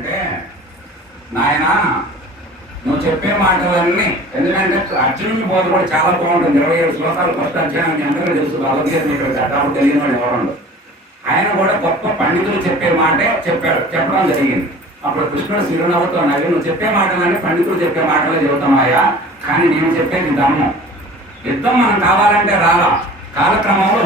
చెప్పాడంటే, నాయన నువ్వు చెప్పే మాటలన్నీ, ఎందుకంటే అర్జునుని బోధ కూడా చాలా బాగుంటుంది. 27 శ్లోకాలు ఫస్ట్ అధ్యాయం మీ అందరికీ తెలుసు. భగవద్గీత మీకు కాబట్టి తెలియని వాళ్ళు ఎవరండు. ఆయన కూడా గొప్ప పండితులు చెప్పే మాటే చెప్పడం జరిగింది. అప్పుడు కృష్ణుడు చిరునవ్వుతో నవ్వి, నువ్వు చెప్పే మాటలన్నీ పండితులు చెప్పే మాటలే చెబుతామాయా, కానీ నేను చెప్పేది ధర్మం. యుద్ధం మనం కావాలంటే రాలా, కాలక్రమంలో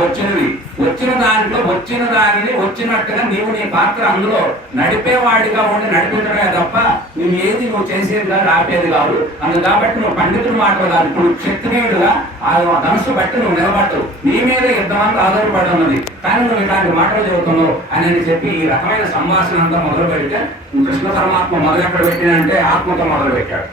వచ్చిన దాంట్లో వచ్చిన దానిని వచ్చినట్టుగా నీవు నీ పాత్ర అందులో నడిపేవాడిగా ఉండి నడిపించడమే తప్ప నువ్వు చేసేది కాదు, ఆపేది కాదు. కాబట్టి నువ్వు పండితుడు మాటలు కాదు, ఇప్పుడు క్షత్రియుడుగా ఆ ధనుసు బట్టి నువ్వు నిలబడవు, నీ మీద యుద్ధం అంతా ఆధారపడి ఉన్నది, కానీ నువ్వు ఇలాంటి మాటలు చెబుతున్నావు అని చెప్పి ఈ రకమైన సంభాషణ అంతా మొదలు పెడితే, కృష్ణ పరమాత్మ మొదలెక్కడ పెట్టినంటే ఆత్మతో మొదలు పెట్టాడు.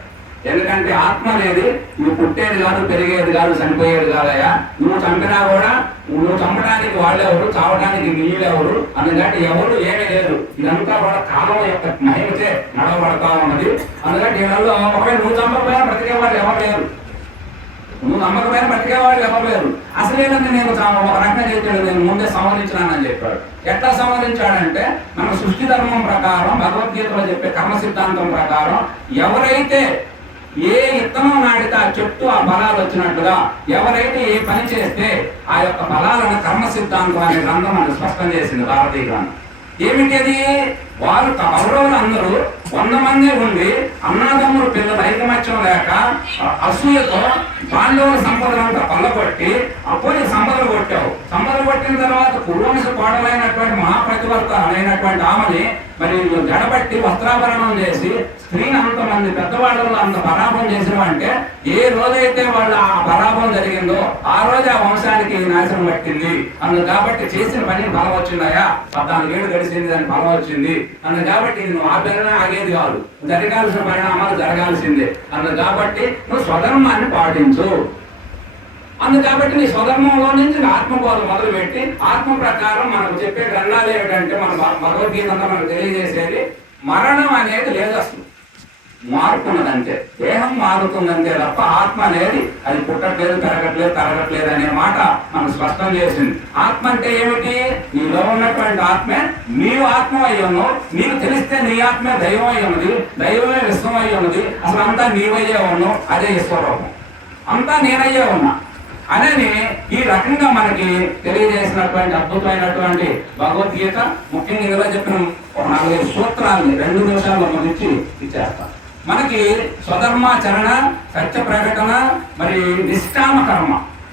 ఎందుకంటే ఆత్మ అనేది నువ్వు పుట్టేది కాదు, పెరిగేది కాదు, చనిపోయేది కాదయా. నువ్వు చంపినా కూడా నువ్వు చంపడానికి వాళ్ళెవరు, చావడానికి వీళ్ళెవరు అందుకంటే ఎవరు ఏమీ లేదు. ఇదంతా కూడా కాలం యొక్క మహిమచే నడవబడతా ఉన్నది. అందుకంటే వీళ్ళలో ఒకవేళ నువ్వు చంపకపోయినా బ్రతికే వాళ్ళు ఎవరు లేరు, నువ్వు నమ్మకపోయినా బ్రతికే వాళ్ళు ఎవరు లేరు. అసలేనంటే నేను ఒక రకంగా చెప్పాడు, నేను ముందే సంహరించినానని చెప్పాడు. ఎట్లా సంహరించాడంటే, మన సృష్టి ధర్మం ప్రకారం భగవద్గీతలో చెప్పే కర్మ సిద్ధాంతం ప్రకారం ఎవరైతే ఏ ఇత్తనం నాటితే ఆ చెట్టు ఆ ఫలాలు వచ్చినట్టుగా, ఎవరైతే ఏ పని చేస్తే ఆ యొక్క ఫలాలను కర్మ సిద్ధాంతం అనే గ్రంథం అని స్పష్టం చేసింది భారతీయ గ్రంథం. ఏమిటది? వారు కౌరవులు అందరూ 100 మంది ఉండి అన్నాదమ్ములు పిల్లలు ఐకమత్యం లేక అసూయతో పాండవుల సంపదలంతా పల్లగొట్టి అప్పుడు సంపదలు కొట్టావు. సంపదలు కొట్టిన తర్వాత కురువంశ కోడలైనటువంటి మహాప్రతివర్త అయినటువంటి ఆమెని మరి జడబట్టి వస్త్రాభరణం చేసి స్త్రీని అంతమంది పెద్దవాళ్ళలో అంత పరాభం చేసినవంటే, ఏ రోజైతే వాళ్ళ ఆ పరాభం జరిగిందో ఆ రోజు ఆ వంశానికి నాశనం పట్టింది. కాబట్టి చేసిన పని బలం వచ్చిందాయా, 14 ఏళ్ళు గడిచింది, దాని బలం వచ్చింది కాబట్టి నువ్వు ఆపేదనే ఆగేది కాదు, జరగాల్సిన పరిణామాలు జరగాల్సిందే. కాబట్టి నువ్వు స్వధర్మాన్ని పాటించు. కాబట్టి నీ స్వధర్మంలో నుంచి ఆత్మబోధ మొదలుపెట్టి ఆత్మ ప్రకారం మనకు చెప్పే గ్రంథాలు ఏమిటంటే, మన భగవద్గీత అంతా మనకు తెలియజేసేది మరణం అనేది లేదు, అసలు మార్పు ఉన్నదంటే, దేహం మారుతుందంటే తప్ప ఆత్మ అనేది అది పుట్టట్లేదు, తరగట్లేదు అనే మాట మనం స్పష్టం చేసింది. ఆత్మ అంటే ఏమిటి? నీలో ఉన్నటువంటి ఆత్మే నీవు ఆత్మ అయి ఉన్నావు. నీకు తెలిస్తే నీ ఆత్మే దైవం అయి ఉన్నది, దైవమే విశ్వం అయి ఉన్నది. అసలు అంతా నీవయ్యే ఉన్నావు, అదే ఈశ్వరూపం. అంతా నేనయ్యే ఉన్నా అనేది ఈ రకంగా మనకి తెలియజేసినటువంటి అద్భుతమైనటువంటి భగవద్గీత. ముఖ్యంగా ఇందులో చెప్పిన 4 సూత్రాలని 2 నిమిషాల్లో ముగించి ఇచ్చేస్తాం. మనకి స్వధర్మాచరణ, సత్య ప్రకటన, మరి నిష్కామ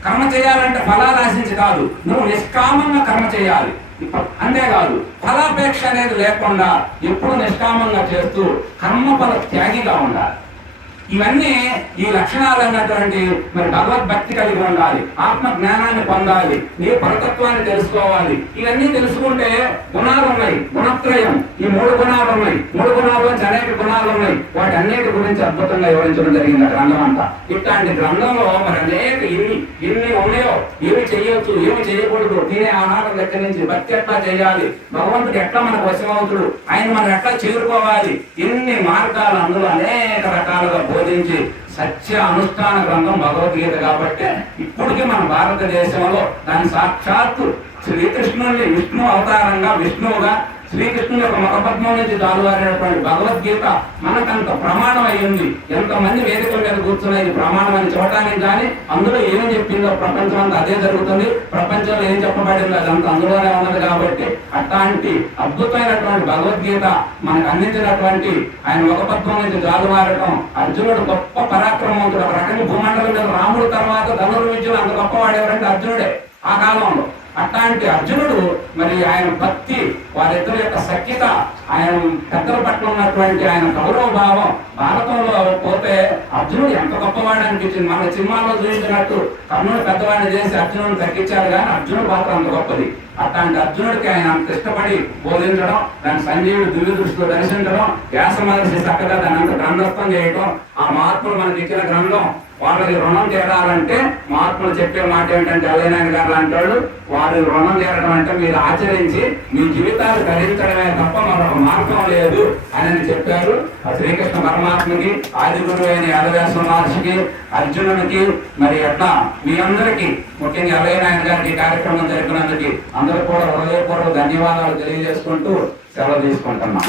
కర్మ చేయాలంటే ఫలాలు ఆశించి కాదు, నువ్వు నిష్కామంగా కర్మ చేయాలి. అంతేకాదు ఫలాపేక్ష అనేది లేకుండా ఎప్పుడు నిష్కామంగా చేస్తూ కర్మఫల త్యాగిగా ఉండాలి. ఇవన్నీ ఈ లక్షణాలు అన్నటువంటి మరి భగవద్భక్తి కలిగి ఉండాలి, ఆత్మ జ్ఞానాన్ని పొందాలి, నీ పరతత్వాన్ని తెలుసుకోవాలి. ఇవన్నీ తెలుసుకుంటే గుణాలు ఉన్నాయి, గుణత్రయం, ఈ 3 గుణాలు ఉన్నాయి. 3 గుణాల్లోంచి అనేక గుణాలు ఉన్నాయి. వాటి అన్నిటి గురించి అద్భుతంగా వివరించడం జరిగింది ఆ గ్రంథం అంతా. ఇట్లాంటి గ్రంథంలో మరి అనేక ఇన్ని ఉన్నాయో, ఏమి చేయొచ్చు, ఏమి చేయకూడదు, తినే ఆహారం దగ్గర నుంచి భక్తి ఎట్లా చేయాలి, భగవంతుడు ఎట్లా మనకు వశమవుతుడు, ఆయన మనం ఎట్లా చేరుకోవాలి, ఇన్ని మార్గాలు అందులో అనేక రకాలుగా బోధించి సత్య అనుష్ఠాన గ్రంథం భగవద్గీత. కాబట్టి ఇప్పటికీ మన భారతదేశంలో దాని సాక్షాత్తు శ్రీకృష్ణుని విష్ణు అవతారంగా, విష్ణువుగా శ్రీకృష్ణుని యొక్క ముఖపద్మం నుంచి జాలువారినటువంటి భగవద్గీత మనకంత ప్రమాణం అయ్యింది. ఎంతమంది వేదికల మీద కూర్చున్న ఇది ప్రమాణం అని చూడటానికి కానీ, అందులో ఏం చెప్పిందో ప్రపంచం అంతా అదే జరుగుతుంది. ప్రపంచంలో ఏం చెప్పబడిందో అదంతా అందులోనే ఉన్నది. కాబట్టి అట్లాంటి అద్భుతమైనటువంటి భగవద్గీత మనకు అందించినటువంటి ఆయన ముఖపద్మం నుంచి జాలువారటం, అర్జునుడు గొప్ప పరాక్రమవంతుడు. ఒక రకంగా భూమండలం మీద రాముడు తర్వాత ధనుర్విద్యుడు అంత గొప్పవాడెవరంటే అర్జునుడే ఆ కాలంలో. అట్లాంటి అర్జునుడు మరి ఆయన భక్తి, వారిద్దరి యొక్క సఖ్యత, ఆయన పెద్దల పట్ల ఉన్నటువంటి ఆయన గౌరవ భావం భారతంలో పోతే అర్జునుడు ఎంత గొప్పవాడు అనిపించింది. మన సినిమాలో చూపించినట్టు కర్ణుడు పెద్దవాడిని చేసి అర్జునుడిని తగ్గించారు, కానీ అర్జునుడు పాత్ర అంత గొప్పది. అట్లాంటి అర్జునుడికి ఆయన అంత ఇష్టపడి బోధించడం, దాని సంజీవుడు దివ్య దృష్టిలో దర్శించడం, వ్యాస మహర్షి చక్కగా దాని అంత గ్రంథస్థం చేయడం, ఆ మహాత్ములు మనకి ఇచ్చిన గ్రంథం వాళ్ళకి రుణం తీరాలంటే మహాత్ములు చెప్పే మాట ఏంటంటే, అల్లయ్యనాయన గారు అంటాడు, వారి రుణం తీరడం అంటే మీరు ఆచరించి మీ జీవితాలు ధరించడమే తప్ప మరొక మార్గం లేదు అని చెప్పారు. శ్రీకృష్ణ పరమాత్మకి, ఆది గురువు అయిన వేదవ్యాస మహర్షికి, అర్జునునికి, మరి అట్లా మీ అందరికీ ముఖ్యంగా అల్లయ్యనాయన గారికి కార్యక్రమం జరిపినందుకు అందరూ కూడా హృదయపూర్వక ధన్యవాదాలు తెలియజేసుకుంటూ సెలవు తీసుకుంటున్నాం.